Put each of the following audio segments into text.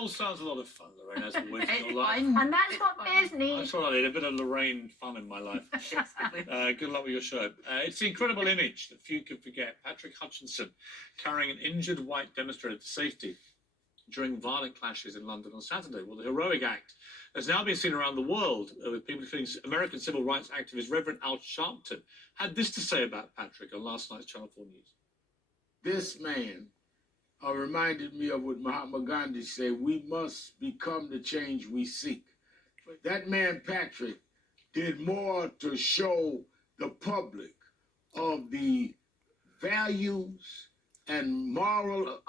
all sounds a lot of fun, Lorraine, as always in your life. And that's what peers need. That's what I need, a bit of Lorraine fun in my life. Good luck with your show. It's the incredible image that few can forget. Patrick Hutchinson carrying an injured white demonstrator to safety during violent clashes in London on Saturday. Well, the heroic act has now been seen around the world with people including American civil rights activist Reverend Al Sharpton had this to say about Patrick on last night's Channel 4 News. This man reminded me of what Mahatma Gandhi said: we must become the change we seek. That man, Patrick, did more to show the public of the values and moral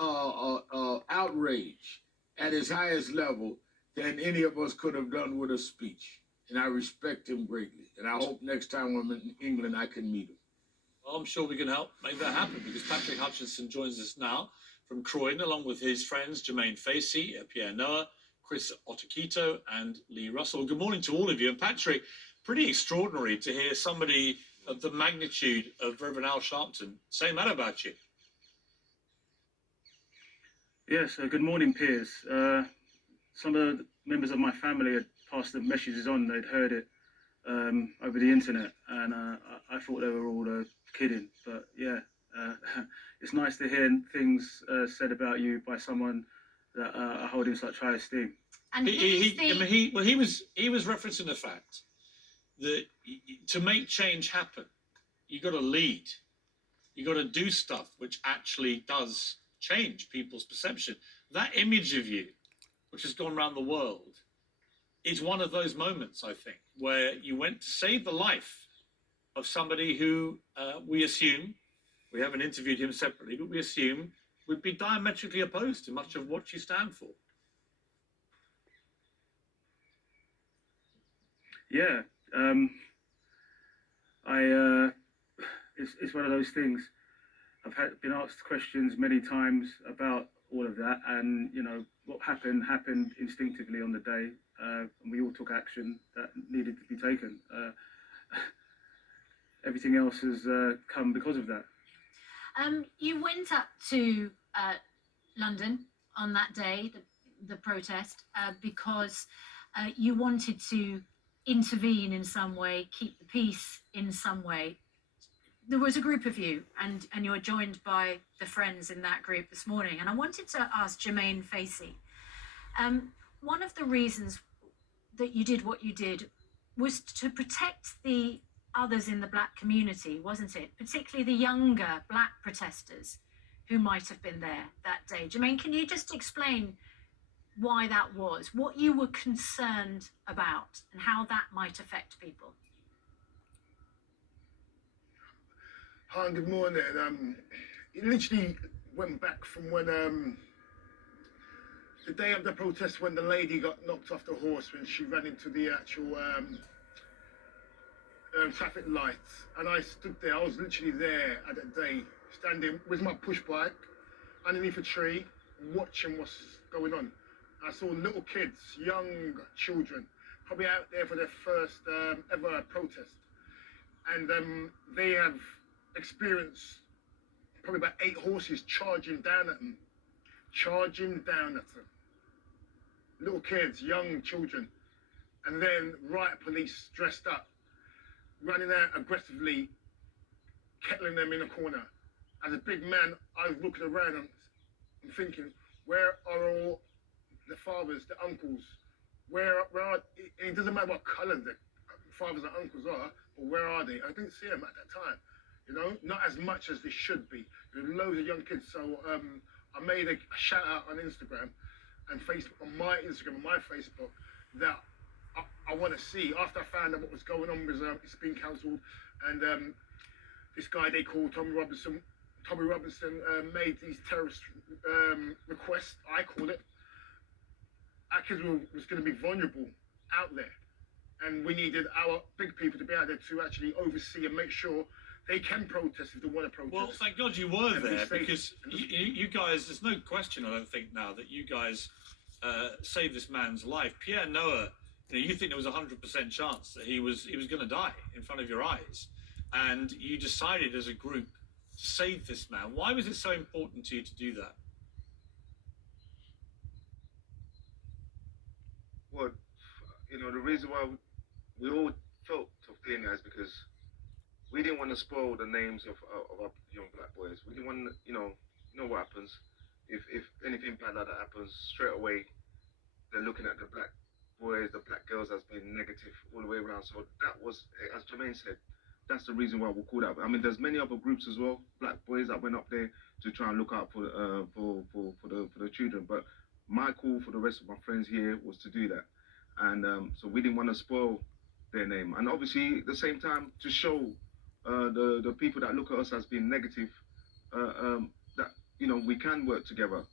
outrage at his highest level than any of us could have done with a speech. And I respect him greatly. And I hope next time I'm in England, I can meet him. Well, I'm sure we can help make that happen, because Patrick Hutchinson joins us now from Croydon, along with his friends Jermaine Facey, Pierre Noah, Chris Otakito, and Lee Russell. Good morning to all of you. And Patrick, pretty extraordinary to hear somebody of the magnitude of Reverend Al Sharpton saying that about you. Yes, good morning, Piers. Some of the members of my family had passed the messages on. They'd heard it over the internet, and I thought they were all kidding. But yeah, it's nice to hear things said about you by someone that are holding such high esteem. And he was referencing the fact that to make change happen, you got to lead. You got to do stuff which actually does change people's perception. That image of you, which has gone around the world, is one of those moments, I think, where you went to save the life of somebody who we assume, we haven't interviewed him separately, but we assume would be diametrically opposed to much of what you stand for. Yeah, it's one of those things. I've been asked questions many times about all of that, and you know what happened instinctively on the day, and we all took action that needed to be taken. Everything else has come because of that. You went up to London on that day, the protest, because you wanted to intervene in some way, keep the peace in some way. There was a group of you, and you were joined by the friends in that group this morning. And I wanted to ask Jermaine Facey, one of the reasons that you did what you did was to protect the others in the black community, wasn't it? Particularly the younger black protesters who might have been there that day. Jermaine, can you just explain why that was, what you were concerned about, and how that might affect people? Hi, good morning. It literally went back from when the day of the protest, when the lady got knocked off the horse when she ran into the actual traffic lights, and I stood there. I was literally there at that day, standing with my push bike underneath a tree, watching what's going on. I saw little kids, young children, probably out there for their first ever protest, and they have experienced probably about 8 horses charging down at them. Little kids, young children, and then riot police dressed up, running out aggressively, kettling them in a corner. As a big man, I was looking around and I'm thinking, where are all the fathers, the uncles? Where are, it doesn't matter what colour the fathers and uncles are, but where are they? I didn't see them at that time. You know, not as much as they should be. There's loads of young kids. So I made a shout out on Instagram and Facebook, on my Instagram and my Facebook, that I want to see. After I found out what was going on, was it's been cancelled, and this guy they call Tommy Robinson made these terrorist requests. I call it. Our kids was going to be vulnerable out there, and we needed our big people to be out there to actually oversee and make sure they can protest if they want to protest. Well, thank God you were there, because you guys, there's no question, I don't think now, that you guys saved this man's life. Pierre Noah, you think there was a 100% chance that he was going to die in front of your eyes, and you decided as a group to save this man. Why was it so important to you to do that? you know, the reason why we all felt of doing that is because we didn't want to spoil the names of our young black boys. We didn't want, you know what happens if anything bad like that happens. Straight away, they're looking at the black boys, the black girls as being negative all the way around. So that was, as Jermaine said, that's the reason why we called out. I mean, there's many other groups as well, black boys that went up there to try and look out for the children. But my call for the rest of my friends here was to do that, and so we didn't want to spoil their name, and obviously at the same time to show the people that look at us as being negative that we can work together.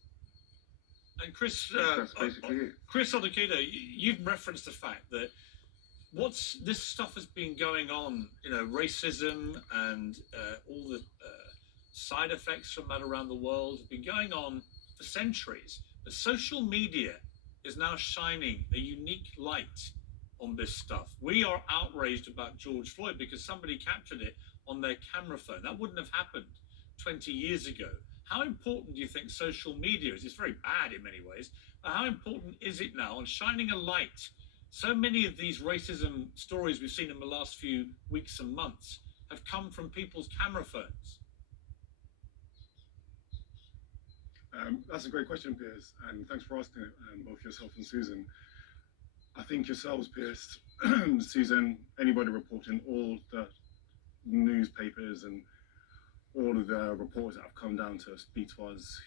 And Chris, That's basically it. Chris Odukido, you've referenced the fact that this stuff has been going on, racism and all the side effects from that around the world have been going on for centuries. But social media is now shining a unique light on this stuff. We are outraged about George Floyd because somebody captured it on their camera phone. That wouldn't have happened 20 years ago. How important do you think social media is? It's very bad in many ways, but how important is it now on shining a light? So many of these racism stories we've seen in the last few weeks and months have come from people's camera phones. That's a great question, Piers, and thanks for asking it, both yourself and Susan. I think yourselves, Piers, Susan, anybody reporting, all the newspapers and all of the reports that have come down to speak to us,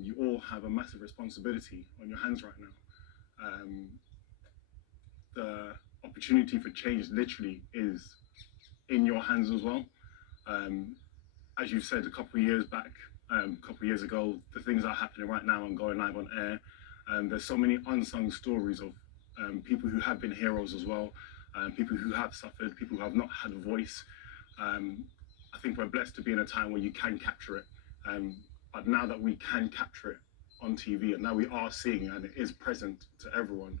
you all have a massive responsibility on your hands right now. The opportunity for change literally is in your hands as well. As you said a couple of years back, a couple of years ago, the things that are happening right now and going live on air, there's so many unsung stories of people who have been heroes as well, people who have suffered, people who have not had a voice. I think we're blessed to be in a time where you can capture it. But now that we can capture it on TV and now we are seeing and it is present to everyone,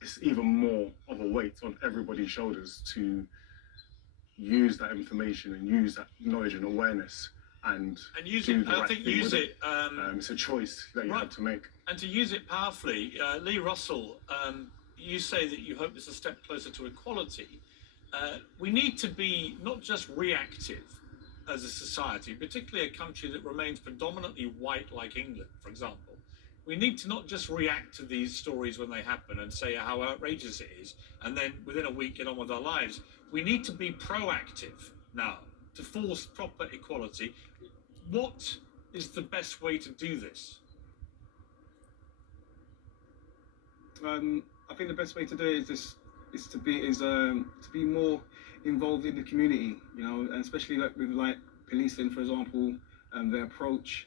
it's even more of a weight on everybody's shoulders to use that information and use that knowledge and awareness and use do it. the right I think thing use with it. It's a choice that you Right. have to make. And to use it powerfully, Lee Russell, you say that you hope it's a step closer to equality. We need to be not just reactive as a society, particularly a country that remains predominantly white like England, for example. We need to not just react to these stories when they happen and say how outrageous it is, and then within a week get on with our lives. We need to be proactive now to force proper equality. What is the best way to do this? I think the best way to do it is to be more involved in the community, and especially with policing, for example, their approach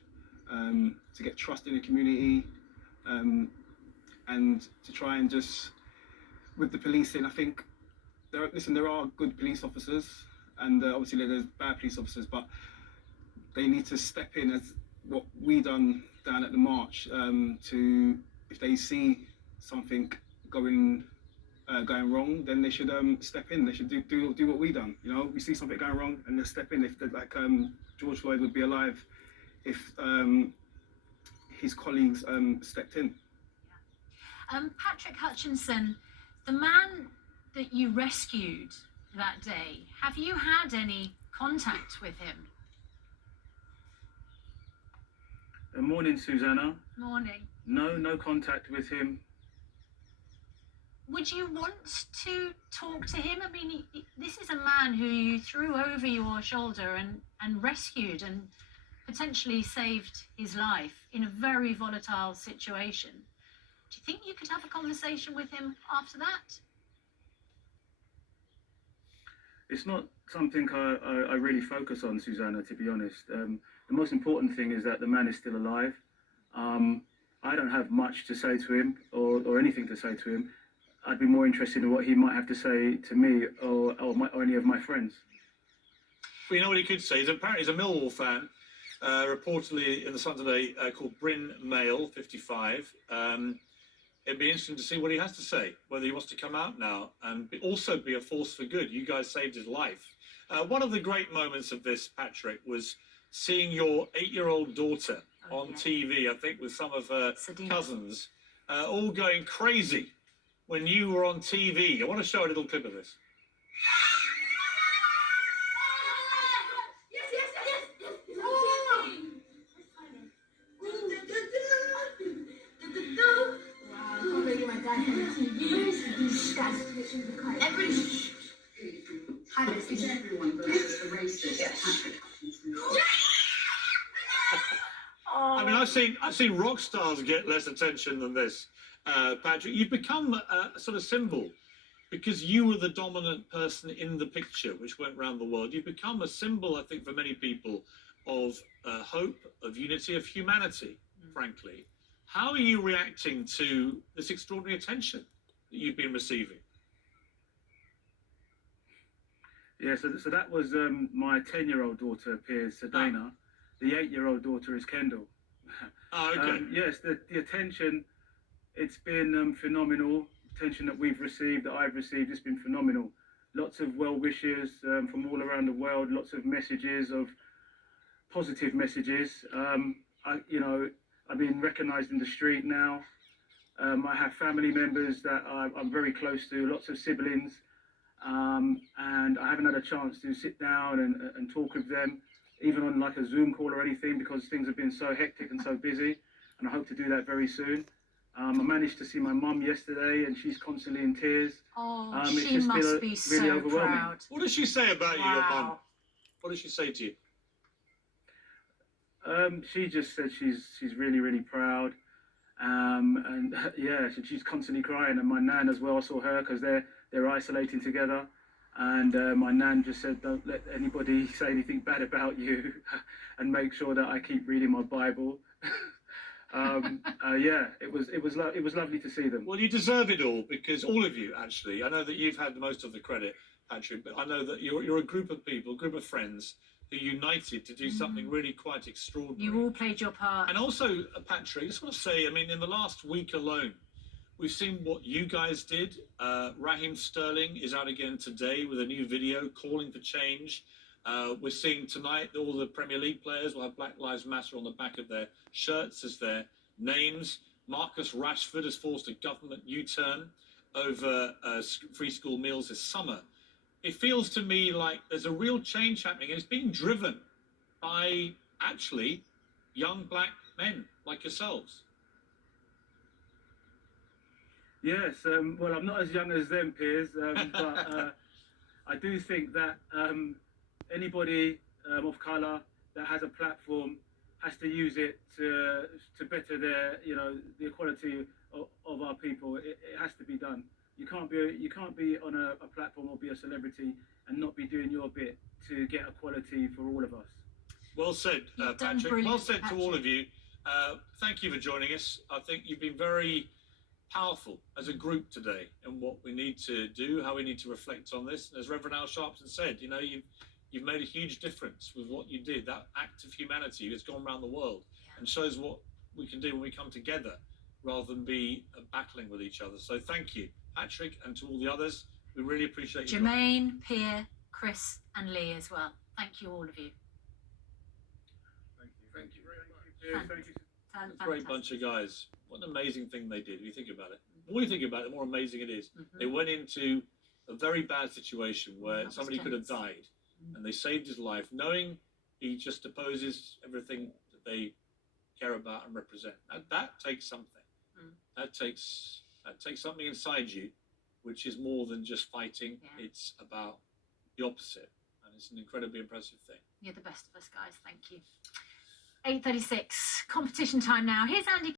to get trust in the community, and to try and just with the policing. I think there are good police officers, and obviously there's bad police officers, but they need to step in as what we done down at the march, to if they see something going wrong, then they should step in. They should do what we done. We see something going wrong and they step in. If George Floyd would be alive if his colleagues stepped in. Patrick Hutchinson, the man that you rescued that day, have you had any contact with him? Morning, Susanna. Morning. No contact with him. Would you want to talk to him? I mean, this is a man who you threw over your shoulder and rescued and potentially saved his life in a very volatile situation. Do you think you could have a conversation with him after that? It's not something I really focus on, Susanna, to be honest. The most important thing is that the man is still alive. I don't have much to say to him or anything to say to him. I'd be more interested in what he might have to say to me or any of my friends. Well, you know what he could say? He's a Millwall fan, reportedly in the Sun today, called Bryn Mail, 55. It'd be interesting to see what he has to say, whether he wants to come out now and also be a force for good. You guys saved his life. One of the great moments of this, Patrick, was seeing your 8-year-old daughter on TV, I think with some of her cousins, all going crazy when you were on TV. I want to show a little clip of this. I mean, I've seen rock stars get less attention than this, Patrick. You've become a sort of symbol because you were the dominant person in the picture, which went around the world. You've become a symbol, I think, for many people of hope, of unity, of humanity. Frankly, how are you reacting to this extraordinary attention that you've been receiving? Yeah, so that was my 10-year-old daughter, Piers Sedana. The 8-year-old daughter is Kendall. Oh, okay. Yes, the attention, it's been phenomenal. Attention that we've received, that I've received, it's been phenomenal. Lots of well wishes from all around the world. Lots of messages, of positive messages. I've been recognised in the street now. I have family members that I'm very close to. Lots of siblings. And I haven't had a chance to sit down and talk with them, even on like a Zoom call or anything, because things have been so hectic and so busy, and I hope to do that very soon. I managed to see my mum yesterday, and she's constantly in tears. Oh, It's she just been must be really so overwhelming. proud. What does she say about you, your mum? Wow. What does she say to you? She just said she's really, really proud. And yeah, she's constantly crying. And my nan as well, I saw her because they're isolating together. And my nan just said, don't let anybody say anything bad about you, and make sure that I keep reading my Bible. Yeah, it was lovely to see them. Well, you deserve it all, because all of you, actually, I know that you've had most of the credit, Patrick, but I know that you're a group of people, a group of friends who united to do something really quite extraordinary. You all played your part. And also, Patrick, I just want to say, I mean, in the last week alone, we've seen what you guys did. Raheem Sterling is out again today with a new video calling for change. We're seeing tonight that all the Premier League players will have Black Lives Matter on the back of their shirts as their names. Marcus Rashford has forced a government U-turn over free school meals this summer. It feels to me like there's a real change happening, and it's being driven by, actually, young black men like yourselves. Yes, well, I'm not as young as them, Piers, but I do think that anybody of colour that has a platform has to use it to better their, the equality of our people. It has to be done. You can't be on a platform or be a celebrity and not be doing your bit to get equality for all of us. Well said, Patrick. Well said to all of you. Thank you for joining us. I think you've been very powerful as a group today in what we need to do, how we need to reflect on this. And as Reverend Al Sharpton said, you've made a huge difference with what you did. That act of humanity has gone around the world and shows what we can do when we come together rather than be battling with each other. So thank you, Patrick, and to all the others. We really appreciate you. Jermaine, Pierre, Chris, and Lee as well. Thank you, all of you. Thank you very much. Thank you. A great bunch of guys. What an amazing thing they did. If you think about it, the more you think about it, the more amazing it is. They went into a very bad situation where somebody could have died, and they saved his life, knowing he just opposes everything that they care about and represent. That takes something. That takes something inside you, which is more than just fighting. Yeah. It's about the opposite, and it's an incredibly impressive thing. You're the best of us, guys. Thank you. 8:36, competition time now. Here's Andy